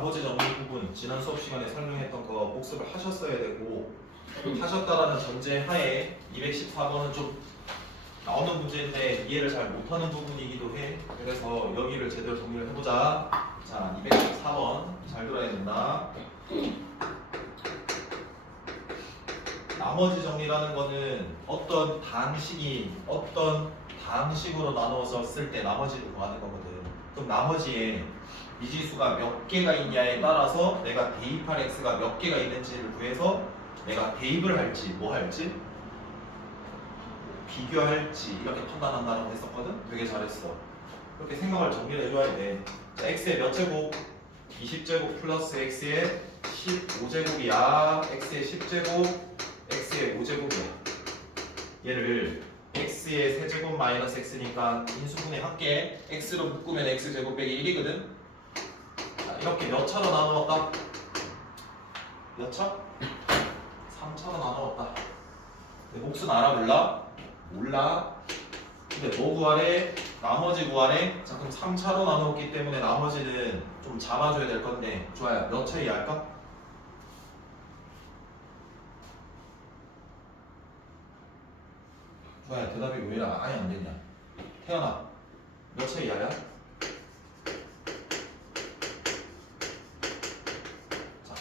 나머지 정리 부분 지난 수업 시간에 설명했던 거 복습을 하셨어야 되고 하셨다라는 전제 하에 214번은 좀 나오는 문제인데 이해를 잘 못하는 부분이기도 해. 그래서 여기를 제대로 정리를 해보자. 자, 214번 잘 들어야 된다. 나머지 정리라는 거는 어떤 방식으로 나누어서 쓸 때 나머지를 구하는 거거든. 그럼 나머지에 미지수가 몇 개가 있냐에 따라서 내가 대입할 x가 몇 개가 있는지를 구해서 내가 대입을 할지 뭐 할지 비교할지 이렇게 판단한다고 했었거든. 되게 잘했어. 그렇게 생각을 정리를 해줘야 돼. 자, x의 몇 제곱? 20제곱 플러스 x의 15제곱이야. x의 10제곱, x의 5제곱이야. 얘를 x의 세제곱 마이너스 x니까 인수분해 할게. x로 묶으면 x제곱 빼기 1이거든. 자, 이렇게 몇 차로 나누었다? 몇 차? 3차로 나누었다. 내 몫은 알아 몰라? 몰라. 근데 뭐 구하래? 나머지 구하래? 자, 그럼 3차로 나누었기 때문에 나머지는 좀 잡아줘야 될 건데 좋아요. 몇 차 이해할까? 좋아요. 대답이 왜 아예 안 되냐? 태연아, 몇 차 이하야? 자,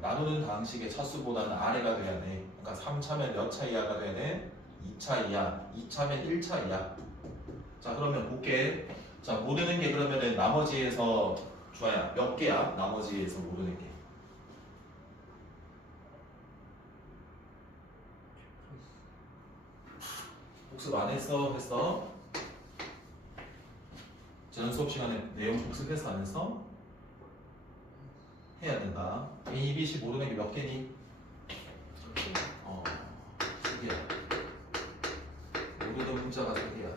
나누는 방식의 차수보다는 아래가 돼야 돼. 그러니까 3차면 몇 차 이하가 돼야 돼? 2차 이하. 2차면 1차 이하. 자, 그러면 볼게. 자, 모르는 게 그러면은 나머지에서 좋아요. 몇 개야? 나머지에서 모르는 게. 복습 안 했어? 했어? 지난 수업 시간에 내용 복습해서 안 했어? 해야 된다. A, B, C 모르는 게 몇 개니? 3개야. 모르는 문자가 3개야.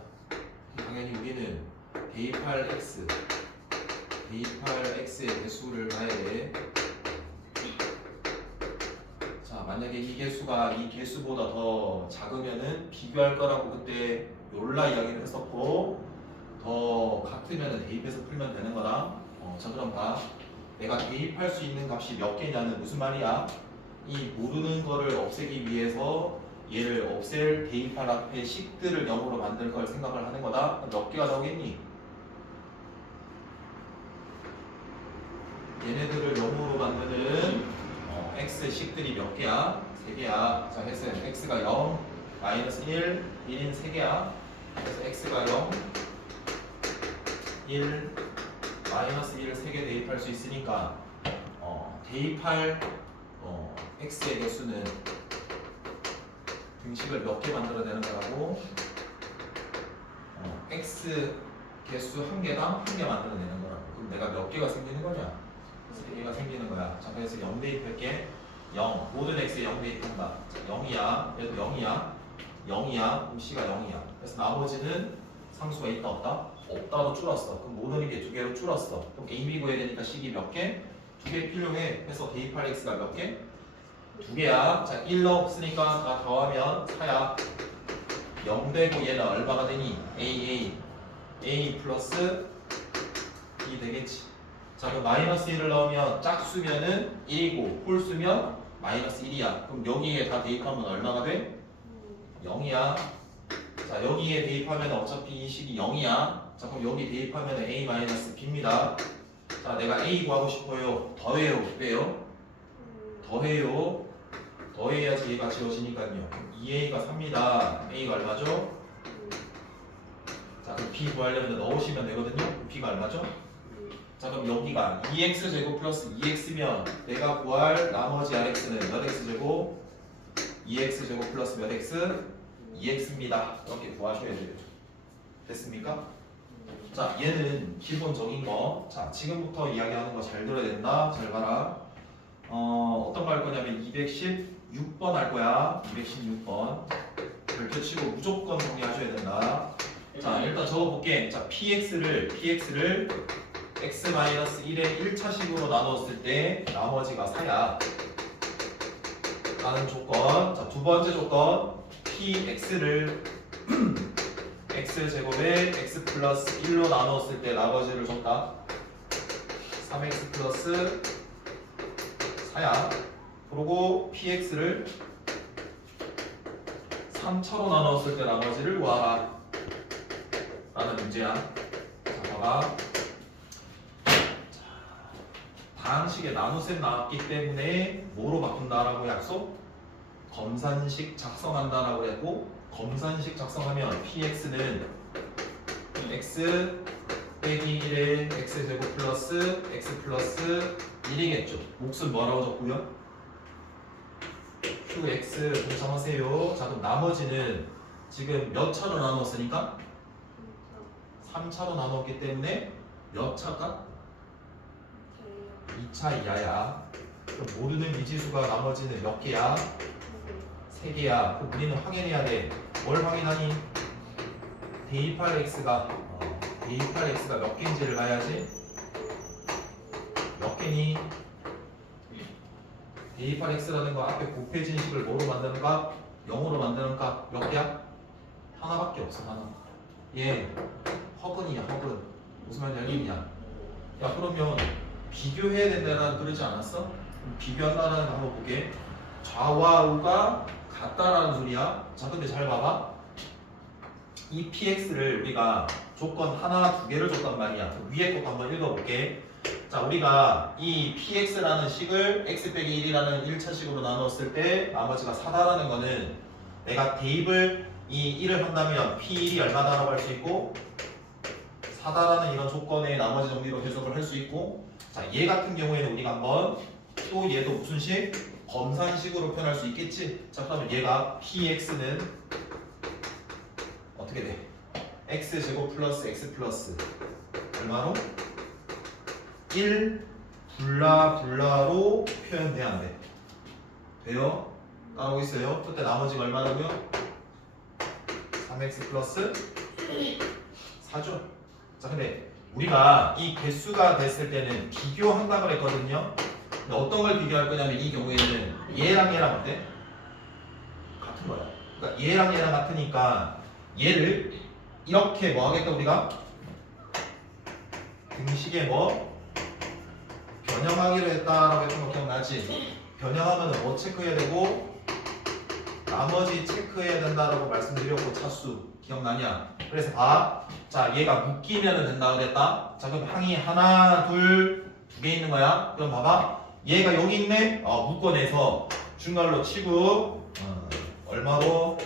당연히 우리는 대입할 x의 개수를 봐야 돼. 자, 만약에 이 개수가 이 개수보다 더 작으면은 비교할 거라고 그때 욜라 이야기를 했었고, 더 같으면은 대입해서 풀면 되는 거다. 자, 그럼 봐. 내가 대입할 수 있는 값이 몇 개냐는 무슨 말이야? 이 모르는 거를 없애기 위해서 얘를 없앨 대입할 앞에 식들을 0으로 만들 걸 생각을 하는 거다. 몇 개가 나오겠니? 얘네들을 0으로 만드는 x의 식들이 몇 개야? 3개야. 자, 해서 x가 0, 마이너스 1, 1인 3개야. 그래서 x가 0, 1, 마이너스 1을 3개 대입할 수 있으니까 대입할 x의 개수는 등식을 몇 개 만들어내는 거라고? x 개수 1개당 1개 만들어내는 거라고. 그럼 내가 몇 개가 생기는 거냐? 3개가 생기는 거야. 자, 그래서 0 대입할게. 0. 모든 x에 0 대입한다. 자, 0이야. 그래도 0이야. 0이야. 그럼 c가 0이야. 그래서 나머지는 상수가 있다 없다? 없다로 줄었어. 그럼 모든 게 2개로 줄었어. 그럼 a, b 구해야 되니까 c이 몇 개? 2개 필요해. 그래서 대입할 x가 몇 개? 2개야. 자, 1 없으니까 다 더하면 4야. 0 되고 얘는 얼마가 되니? a 플러스 b 되겠지. 자, 그럼 마이너스 1을 넣으면 짝수면은 1이고 홀수면 마이너스 1이야. 그럼 여기에 다 대입하면 얼마가 돼? 0이야. 자, 여기에 대입하면 어차피 이 식이 0이야. 자, 그럼 여기 대입하면 a 마이너스 b입니다. 자, 내가 a 구하고 싶어요. 더해요, 빼요? 더해요. 더해야지 얘가 지워지니까요. 2a가 3입니다. a가 얼마죠? 자, 그럼 b 구하려면 넣으시면 되거든요. b가 얼마죠? 자, 그럼 여기가 2x제곱 플러스 2x면 내가 구할 나머지 rx는 몇 x제곱? 2x제곱 플러스 몇 x? 2x입니다. 이렇게 구하셔야 돼요. 됐습니까? 자, 얘는 기본적인 거. 자, 지금부터 이야기하는 거 잘 들어야 된다. 잘 봐라. 어떤 거 할 거냐면 216번 할 거야. 216번. 별표 치고 무조건 정리하셔야 된다. 자, 일단 적어볼게. 자, px를 x-1의 1차식으로 나눴을 때 나머지가 4야 라는 조건. 자, 두 번째 조건 px를 x제곱에 x 플러스 1로 나눴을 때 나머지를 줬다. 3x 플러스 4야. 그리고 px를 3차로 나눴을 때 나머지를 구하라 라는 문제야. 자, 봐봐. 다항식에 나눗셈 나왔기 때문에 뭐로 바꾼다라고 약속? 검산식 작성한다라고 했고, 검산식 작성하면 px는 x 빼기 1의 x제곱 플러스 x 플러스 1이겠죠. 몫은 뭐라고 적고요? qx 동참하세요. 자, 그럼 나머지는 지금 몇 차로 나눴으니까? 3차로 나눴기 때문에 몇 차가? 2차 이하야. 그럼 모르는 미지수가 나머지는 몇 개야? 3개야. 그럼 우리는 확인해야 돼. 뭘 확인하니? 대입할 x가 몇 개인지를 봐야지. 몇 개니? 대입할 x라는 거 앞에 곱해진 식을 뭐로 만드는가? 0으로 만드는가? 몇 개야? 하나밖에 없어. 하나. 얘 허근이야. 허근. 무슨 말인지 알겠냐? 야, 그러면 비교해야 된다라는 그러지 않았어? 비교한다라는 거 한번 보게. 좌와 우가 같다라는 소리야. 자, 근데 잘 봐봐. 이 px를 우리가 조건 하나, 두 개를 줬단 말이야. 그 위에 것도 한번 읽어볼게. 자, 우리가 이 px라는 식을 x 빼기 1이라는 1차식으로 나눴을 때 나머지가 4다라는 거는 내가 대입을 이 1을 한다면 p1이 얼마다라고 할 수 있고 4다라는 이런 조건의 나머지 정리로 해석을 할 수 있고, 자, 얘 같은 경우에는 우리가 한번 또 얘도 무슨 식? 검산식으로 표현할 수 있겠지? 자, 그러면 얘가 px는 어떻게 돼? x제곱 플러스 x 플러스 얼마로? 1 불라로 표현돼야 안 돼? 돼요? 따라오고 있어요? 그때 나머지가 얼마라고요? 3x 플러스 4죠? 자, 근데 우리가 이 개수가 됐을 때는 비교한다 그랬거든요. 근데 어떤 걸 비교할 거냐면 이 경우에는 얘랑 얘랑 어때? 같은 거야. 그러니까 얘랑 얘랑 같으니까 얘를 이렇게 뭐 하겠다 우리가? 등식에 뭐? 변형하기로 했다라고 했던 거 기억나지? 변형하면 뭐 체크해야 되고 나머지 체크해야 된다라고 말씀드렸고 차수 기억나냐? 그래서 봐. 자, 얘가 묶이면 된다 그랬다. 자, 그럼 항이 하나, 둘, 두 개 있는 거야. 그럼 봐봐. 얘가 여기 있네. 묶어내서 중괄호 치고 얼마로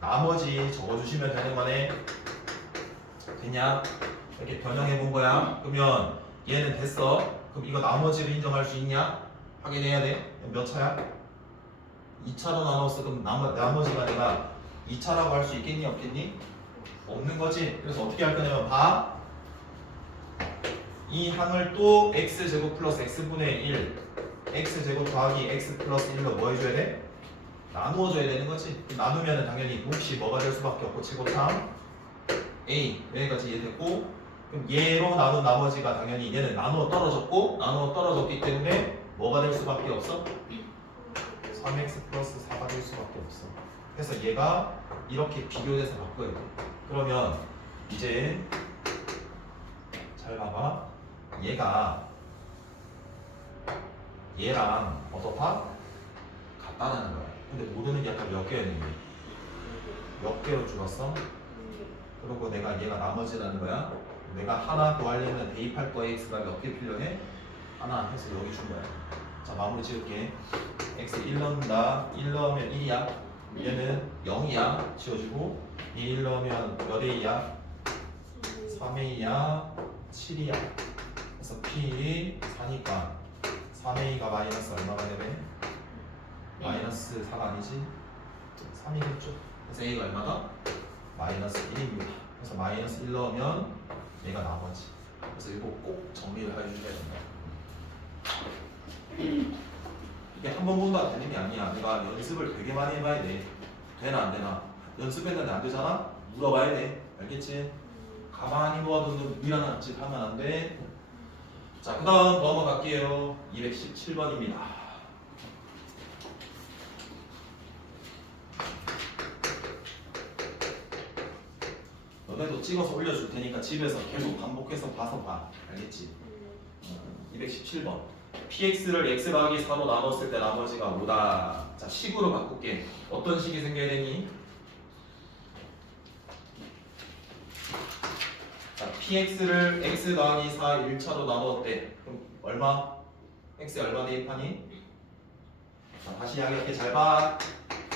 나머지 적어주시면 되는 거네. 됐냐? 이렇게 변형해 본 거야. 그러면 얘는 됐어. 그럼 이거 나머지를 인정할 수 있냐? 확인해야 돼. 몇 차야? 2차로 나눴어. 그럼 나머지가 내가 2차라고 할 수 있겠니? 없겠니? 없는 거지. 그래서 어떻게 할 거냐면 봐. 이 항을 또 x제곱 플러스 x분의 1 x제곱 더하기 x 플러스 1로 뭐 해줘야 돼? 나누어줘야 되는 거지. 나누면 당연히 몫이 뭐가 될 수밖에 없고 최고참 a 여기까지 이해됐고, 그럼 얘로 나눈 나머지가 당연히 얘는 나누어 떨어졌고 나누어 떨어졌기 때문에 뭐가 될 수밖에 없어? 3x 플러스 4가 될 수밖에 없어. 그래서 얘가 이렇게 비교돼서 바꿔야 돼. 그러면 이제 잘 봐봐. 얘가 얘랑 어떻다? 같다라는 거야. 근데 모르는 게 아까 몇 개였는데? 몇 개로 줄었어? 그리고 내가 얘가 나머지라는 거야. 내가 하나 더하려면 대입할 거에 x가 몇 개 필요해? 하나 해서 여기 준 거야. 자, 마무리 지을게. x 1 넣는다. 1 넣으면 1이야. 얘는 0이야. 지워주고 1 넣으면 몇 a야? 3a야. 7이야. 그래서 p 4니까 3a가 마이너스 얼마가 되네? 마이너스 4가 아니지? 3이겠죠? 그래서 a가 얼마다? 마이너스 1입니다. 그래서 마이너스 1 넣으면 얘가 나머지. 그래서 이거 꼭 정리를 해주셔야 된다. 이게 한 번 본다고 되는 게 아니야. 내가 연습을 되게 많이 해봐야 돼. 되나 안 되나? 연습했는데 안 되잖아? 물어봐야 돼. 알겠지? 가만히 모아두는 미안한 짓 하면 안 돼. 자, 그 다음 넘어갈게요. 217번입니다. 너네도 찍어서 올려줄 테니까 집에서 계속 반복해서 봐서 봐. 알겠지? 217번. px를 x 더하기 4로 나눴을 때 나머지가 5다. 자, 식으로 바꿀게. 어떤 식이 생겨야 되니? 자, px를 x 더하기 4 1차로 나눴대. 그럼 얼마? x에 얼마 대입하니? 자, 다시 이야기할게. 잘 봐.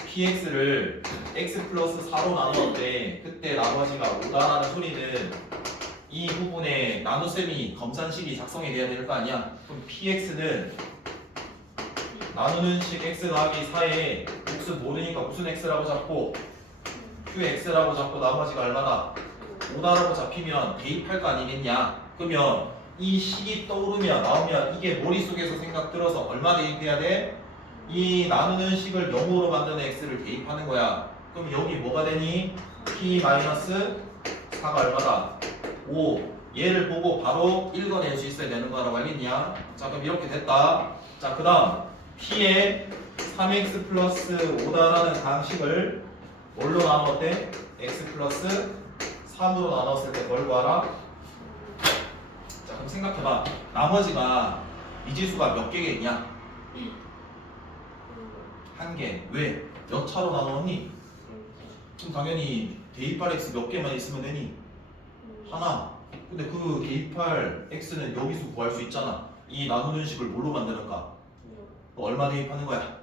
px를 x 플러스 4로 나눴대. 그때 나머지가 5다라는 소리는 이 부분에 나눗셈이 검산식이 작성이 돼야 될 거 아니야? 그럼 px는 나누는 식 x 더하기 4에 몫은 모르니까 무슨 x라고 잡고 qx라고 잡고 나머지가 얼마다? 5다라고 잡히면 대입할 거 아니겠냐? 그러면 이 식이 떠오르면 나오면 이게 머릿속에서 생각 들어서 얼마 대입해야 돼? 이 나누는 식을 0으로 만드는 x를 대입하는 거야. 그럼 여기 뭐가 되니? p-4가 얼마다? 5. 얘를 보고 바로 읽어낼 수 있어야 되는 거라고 알겠냐? 자, 그럼 이렇게 됐다. 자, 그 다음 p에 3x 플러스 5다라는 방식을 뭘로 나눴대? x 플러스 3으로 나눴을 때 뭘 구하라? 자, 그럼 생각해봐. 나머지가 미지수가 몇 개겠냐? 한 개. 왜? 몇 차로 나눴니? 그럼 당연히 대입할 x 몇 개만 있으면 되니? 하나. 근데 그 대입할 x는 여기서 구할 수 있잖아. 이 나누는 식을 뭘로 만드는가? 얼마 대입하는 거야?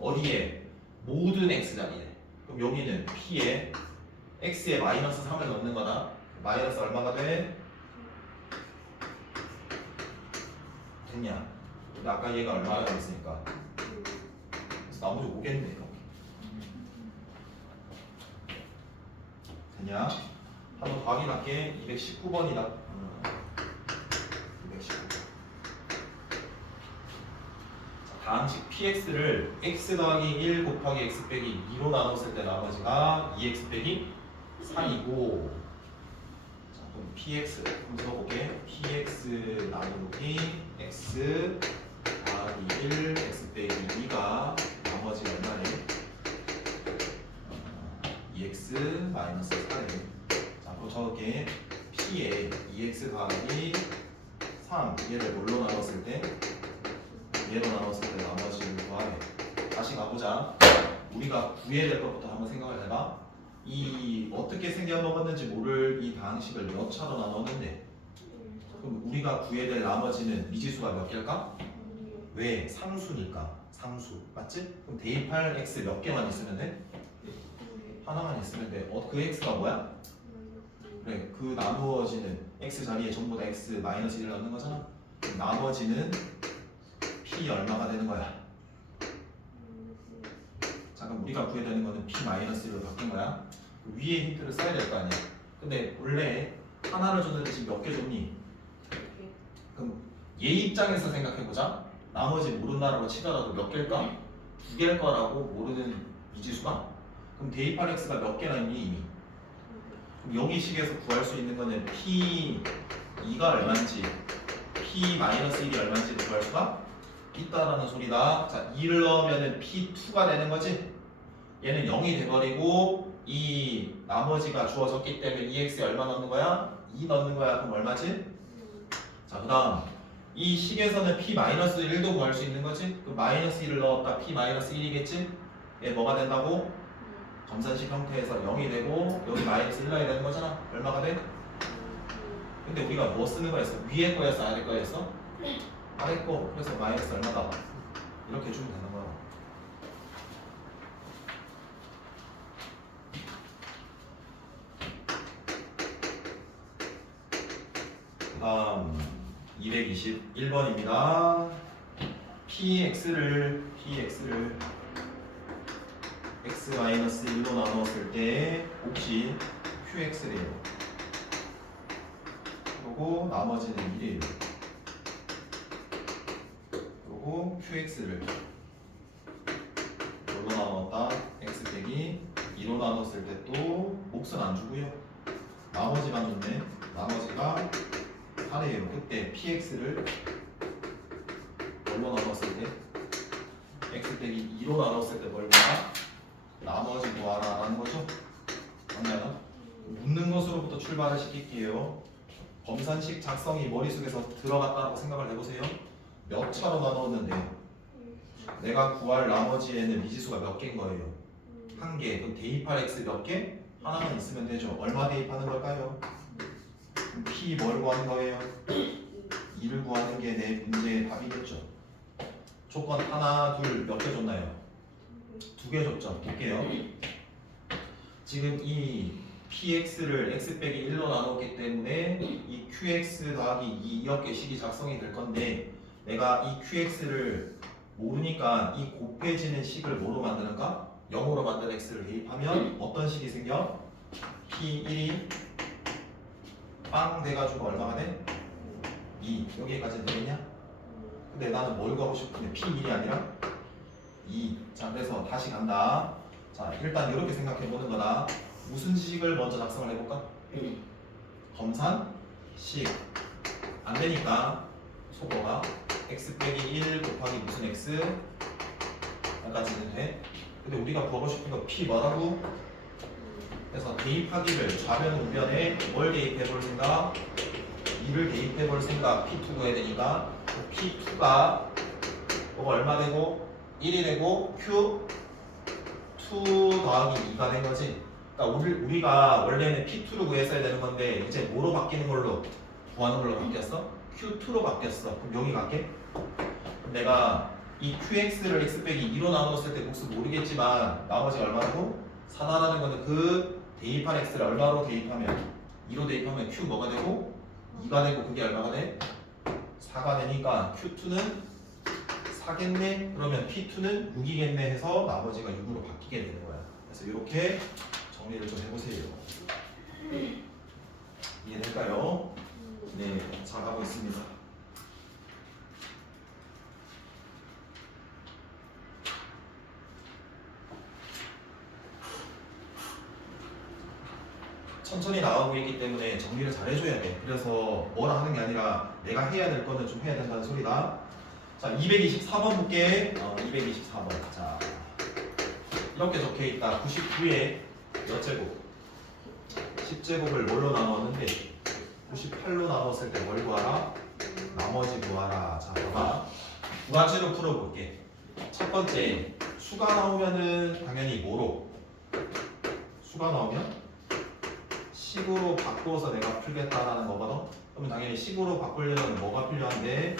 어디에? 모든 x 자리에. 그럼 여기는 p에 x에 마이너스 3을 넣는 거다. 마이너스 얼마가 돼? 됐냐? 근데 아까 얘가 얼마가 있으니까 그래서 나머지 5겠네. 됐냐? 한번 더 확인할게. 219번이다. 219번. 다음식 px를 x 더하기 1 곱하기 x 빼기 2로 나눴을 때 나머지가 2x 빼기 3이고, 자, 그럼 px 한번 써볼게. px 나누기 x 더하기 1 x 빼기 2가 나머지가 얼마네? 2x 마이너스 4네. 자, 그럼 적을게. p에 2x 더하기 3 얘를 뭘로 나눴을 때? 얘로 나눴을 때 나머지를 구하래. 다시 가보자. 우리가 구해야 될 것부터 한번 생각을 해봐. 이 어떻게 생겨먹었는지 모를 이 방식을 몇 차로 나눴는데, 그럼 우리가 구해야 될 나머지는 미지수가 몇 개일까? 왜? 상수니까. 상수. 맞지? 그럼 대입할 x 몇 개만 있으면 돼? 하나만 있으면 돼. 그 x가 뭐야? 그래, 그 나누어지는 x 자리에 전부 다 x 마이너스 1을 넣는 거잖아. 나머지는 p 얼마가 되는 거야? 자, 그럼 우리가 구해야 되는 거는 p 마이너스 1로 바뀐 거야. 위에 힌트를 써야 될 거 아니야. 근데 원래 하나를 줬는데 지금 몇 개 줬니? 그럼 얘 입장에서 생각해보자. 나머지 모른다라고 치더라도 몇 개일까? 2개일 거라고 모르는 미지수가? 그럼 대입할 x가 몇 개나 있니 이미? 그럼 여기 식에서 구할 수 있는 거는 p2가 얼마인지 p-1이 얼마인지를 구할 수가 있다라는 소리다. 자, 2를 넣으면 p2가 되는 거지? 얘는 0이 돼버리고 이 나머지가 주어졌기 때문에 2x에 얼마 넣는 거야? 2 넣는 거야. 그럼 얼마지? 자, 그 다음 이 식에서는 p-1도 구할 수 있는 거지? 그 마이너스 1을 넣었다 p-1이겠지? 얘 뭐가 된다고? 검산식 형태에서 0이 되고 여기 마이너스 1 넣어야 되는 거잖아. 얼마가 돼? 근데 우리가 뭐 쓰는 거였어? 위에 거였어? 아래 거였어? 아래 거. 그래서 마이너스 얼마다? 이렇게 주면 되는 거야. 그 다음 221번입니다. px를 x-1로 나누었을 때 몫이 qx래요. 그리고 나머지는 1이에요. 그리고 qx를 뭘로 나눴다? x 빼기 2로 나눴을 때 또 몫은 안 주고요. 나머지만 줬네. 나머지가 8이에요. 그때 px를 뭘로 나눴을 때? x 빼기 2로 나눴을 때 뭘 구하라? 나머지 구하라 라는 거죠. 맞나요? 묻는 것으로부터 출발을 시킬게요. 검산식 작성이 머릿속에서 들어갔다고 생각을 해보세요. 몇 차로 나눴는데 내가 구할 나머지에는 미지수가 몇 개인 거예요? 한 개. 그럼 대입할 x 몇 개? 하나만 있으면 되죠. 얼마 대입하는 걸까요? p 뭘 구하는 거예요? 2를 구하는 게 내 문제의 답이겠죠. 조건 하나, 둘 몇 개 줬나요? 2개 줬죠. 볼게요. 지금 이 px를 x 빼기 1로 나눴기 때문에 이 qx 더하기 2 이렇게 식이 작성이 될 건데 내가 이 qx를 모르니까 이 곱해지는 식을 뭐로 만드는가? 0으로 만든 x를 대입하면 어떤 식이 생겨? p1이 빵 돼가지고 얼마가 돼? 2 여기까지 되겠냐? 근데 나는 뭘 구하고 싶은데 p1이 아니라 2. 자 그래서 다시 간다. 자 일단 이렇게 생각해 보는 거다. 무슨 식을 먼저 작성을 해볼까? 검산식. 안 되니까 속어가 x 빼기 1 곱하기 무슨 x 여기까지는 돼. 근데 우리가 구하고 싶은 거 p 뭐라고? 그래서 대입하기를 좌변 우변에 뭘 대입해 볼 생각? 2를 대입해 볼 생각. p2 구해야 되니까 p2가 뭐가 얼마 되고 1이 되고 q2 더하기 2가 된 거지. 그러니까 우리가 원래는 p2로 구했어야 되는 건데 이제 뭐로 바뀌는 걸로 구하는 걸로 바뀌었어? q2로 바뀌었어. 그럼 여기 갈게. 그럼 내가 이 qx를 x 빼기 2로 나눴을 때 몫을 모르겠지만 나머지가 얼마라고? 4라는 거는 그 대입한 x를 얼마로 대입하면 2로 대입하면 q 뭐가 되고 2가 되고 그게 얼마가 돼? 4가 되니까 q2는 4겠네? 그러면 p2는 6이겠네 해서 나머지가 6으로 바뀌게 되는 거야. 그래서 이렇게 정리를 좀 해보세요. 이해될까요? 네, 잘 하고 있습니다. 천천히 나가고 있기 때문에 정리를 잘 해줘야 돼. 그래서 뭐라 하는 게 아니라 내가 해야 될 거는 좀 해야 된다는 소리다. 자, 224번 볼게. 224번. 자, 이렇게 적혀 있다. 99에 몇 제곱? 10제곱을 뭘로 나눴는데 98로 나눴을 때 뭘 구하라? 나머지 구하라. 자, 봐봐. 두 가지로 풀어볼게. 첫 번째, 수가 나오면은 당연히 뭐로? 수가 나오면 식으로 바꿔서 내가 풀겠다라는 거거든. 그러면 당연히 식으로 바꾸려면 뭐가 필요한데?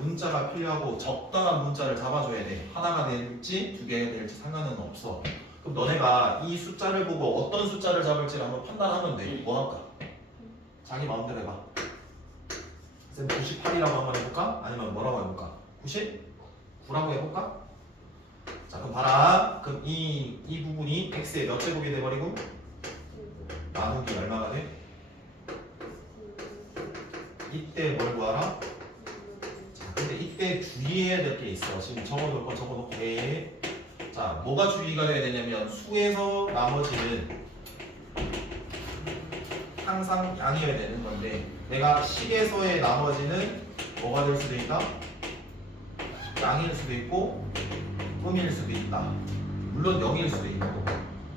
문자가 필요하고 적당한 문자를 잡아줘야 돼. 하나가 될지 두 개가 될지 상관은 없어. 그럼 너네가 이 숫자를 보고 어떤 숫자를 잡을지 한번 판단하면 돼. 뭐 할까? 자기 마음대로 해봐. 쌤 98이라고 한번 해볼까? 아니면 뭐라고 해볼까? 99라고 해볼까? 자 그럼 봐라. 그럼 이 부분이 x의 몇 제곱이 돼버리고 나누기 얼마가 돼? 이때 뭘 구하라? 자, 근데 이때 주의해야 될 게 있어. 지금 적어놓을 건 적어놓게. 자, 뭐가 주의가 돼야 되냐면 수에서 나머지는 항상 양이어야 되는 건데 내가 식에서의 나머지는 뭐가 될 수도 있다? 양일 수도 있고 음일 수도 있다. 물론 0일 수도 있고.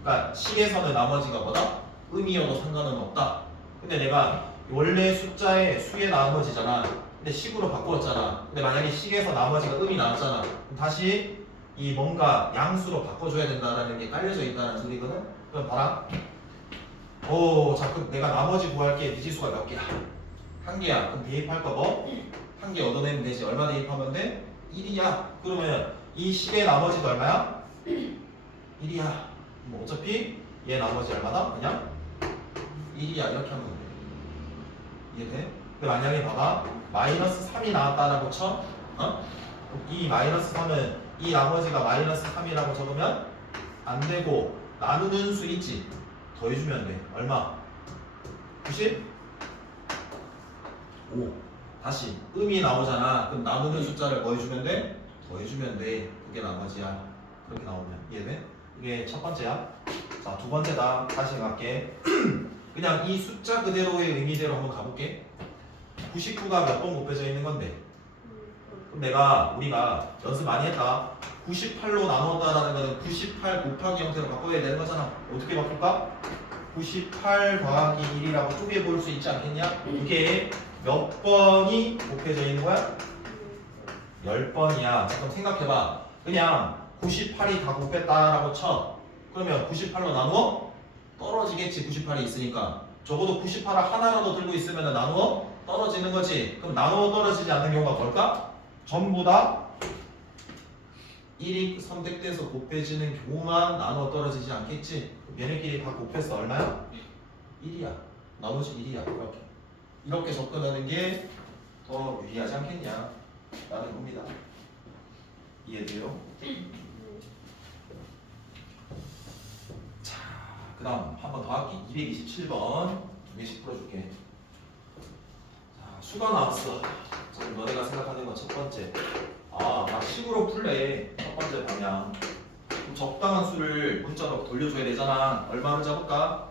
그러니까 식에서는 나머지가 뭐다? 음이어도 상관은 없다. 근데 내가 원래 숫자의 수의 나머지잖아. 근데 식으로 바꾸었잖아. 근데 만약에 식에서 나머지가 음이 나왔잖아. 그럼 다시 이 뭔가 양수로 바꿔줘야 된다는 게 깔려져 있다는 소리거든. 그럼 봐라. 오, 자, 그럼 내가 나머지 구할게. 미지수가 몇 개야? 한 개야. 그럼 대입할 거 뭐? 한 개 얻어내면 되지. 얼마 대입하면 돼? 1이야. 그러면 이 식의 나머지도 얼마야? 1이야. 뭐 어차피 얘 나머지 얼마다? 그냥 1이야. 이렇게 하면 돼. 이해돼? 근데 만약에 봐봐. 마이너스 3이 나왔다라고 쳐. 이 마이너스 3은 이 나머지가 마이너스 3이라고 적으면 안 되고 나누는 수 있지. 더해주면 돼. 얼마? 90? 5. 다시 음이 나오잖아. 그럼 나누는 숫자를 뭐 해주면 돼? 더해주면 돼. 그게 나머지야. 그렇게 나오면 이해돼? 이게 첫 번째야. 자, 두 번째다. 다시 갈게. 그냥 이 숫자 그대로의 의미대로 한번 가볼게. 99가 몇 번 곱해져 있는 건데 그럼 우리가 연습 많이 했다. 98로 나누었다라는 거는 98 곱하기 형태로 바꿔야 되는 거잖아. 어떻게 바꿀까? 98 더하기 1이라고 쪼개 볼 수 있지 않겠냐? 이게 몇 번이 곱해져 있는 거야? 10번이야. 그럼 생각해봐. 그냥 98이 다 곱했다라고 쳐. 그러면 98로 나누어? 떨어지겠지. 98이 있으니까. 적어도 98을 하나라도 들고 있으면 나누어? 떨어지는 거지. 그럼 나누어 떨어지지 않는 경우가 뭘까? 전부 다 1이 선택돼서 곱해지는 경우만 나누어 떨어지지 않겠지. 얘네끼리 다 곱해서 얼마야? 1이야. 나머지 1이야. 이렇게 접근하는 게 더 유리하지 않겠냐 라는 겁니다. 이해돼요? 자, 그 다음 한 번 더 할게. 227번 두 개씩 풀어줄게. 자, 수가 나왔어. 자, 너네가 생각하는 건 첫 번째. 나 식으로 풀래. 첫 번째 방향. 그럼 적당한 수를 문자로 돌려줘야 되잖아. 얼마로 잡을까?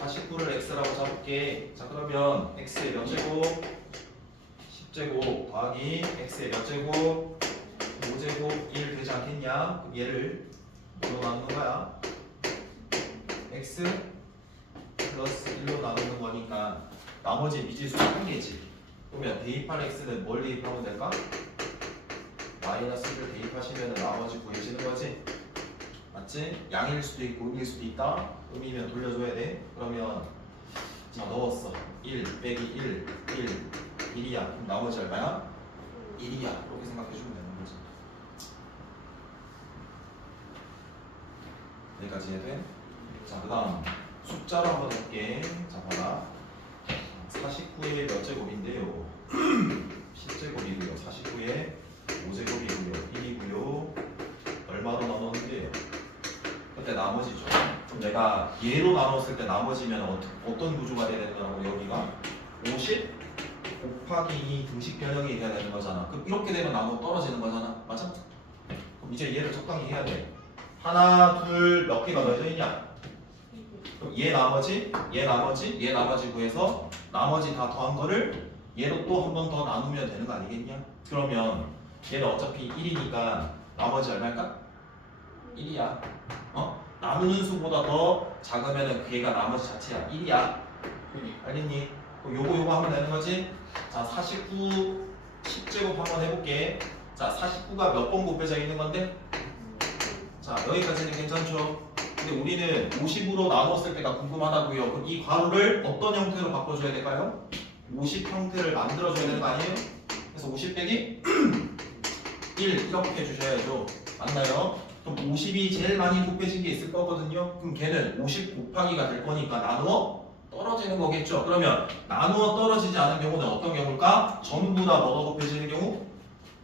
49를 x라고 잡을게. 자, 그러면 x의 몇 제곱? 10제곱 더하기 x의 몇 제곱? 5제곱 1 되지 않겠냐? 그럼 얘를 뭘로 나누는 거야? x 플러스 1로 나누는 거니까 나머지 미지수가 1개지. 그러면 대입할 x는 뭘 대입하면 될까? 마이너스를 대입하시면 나머지 구해지는 거지. 맞지? 양일 수도 있고 음일 수도 있다. 음이면 돌려줘야 돼. 그러면 자, 넣었어. 1 빼기 1 1이야. 그럼 나머지 얼마야? 1이야. 이렇게 생각해주면 되는 거지. 여기까지 해야 돼? 자, 그 다음 숫자로 한번 해볼게. 자, 봐라. 49의 몇 제곱인데요? 10제곱이고요. 49의 5제곱이고요. 1이고요. 얼마로 나누는데요? 그때 나머지죠. 그럼 내가 얘로 나눴을 때 나머지면 어떤 구조가 돼야 되는 거라고? 여기가 50 곱하기 2 등식 변형이 돼야 되는 거잖아. 그럼 이렇게 되면 나누어 떨어지는 거잖아. 맞아? 그럼 이제 얘를 적당히 해야 돼. 하나, 둘, 몇 개가 넣어져 있냐? 그럼 얘 나머지 구해서 나머지 다 더한 거를 얘로 또 한 번 더 나누면 되는 거 아니겠냐? 그러면 얘는 어차피 1이니까 나머지 얼마일까? 1이야. 나누는 수보다 더 작으면은 걔가 나머지 자체야. 1이야. 알겠니? 그럼 요거 하면 되는 거지? 자, 49 10제곱 한번 해볼게. 자, 49가 몇 번 곱해져 있는 건데? 자, 여기까지는 괜찮죠? 근데 우리는 50으로 나눴을 때가 궁금하다고요. 그럼 이 괄호를 어떤 형태로 바꿔줘야 될까요? 50 형태를 만들어줘야 되는 거 아니에요? 그래서 50 빼기 1 이렇게 해주셔야죠. 맞나요? 그럼 50이 제일 많이 곱해진 게 있을 거거든요. 그럼 걔는 50 곱하기가 될 거니까 나누어 떨어지는 거겠죠. 그러면 나누어 떨어지지 않은 경우는 어떤 경우일까? 전부 다 뭐가 곱해지는 경우?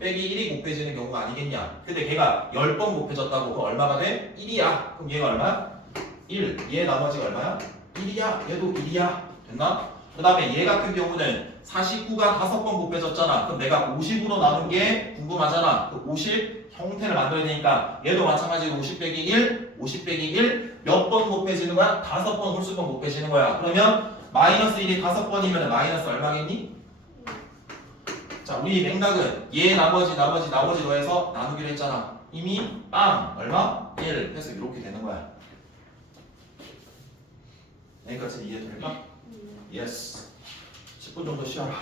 빼기 1이 곱해지는 경우가 아니겠냐. 근데 걔가 10번 곱해졌다고 그럼 얼마가 돼? 1이야. 그럼 얘가 얼마야? 1. 얘 나머지가 얼마야? 1이야. 얘도 1이야. 됐나? 그 다음에 얘 같은 경우는 49가 5번 곱해졌잖아. 그럼 내가 50으로 나눈 게 궁금하잖아. 그 50 형태를 만들어야 되니까 얘도 마찬가지로 50 빼기 1, 50 빼기 1 몇 번 곱해지는 거야? 5번 홀수번 곱해지는 거야. 그러면 마이너스 1이 5번이면 마이너스 얼마겠니? 자, 우리 맥락은 얘 나머지 더해서 나누기로 했잖아. 이미 빵 얼마? 1 해서 이렇게 되는 거야. 여기까지 이해될까? 예스. 10분 정도 쉬어라.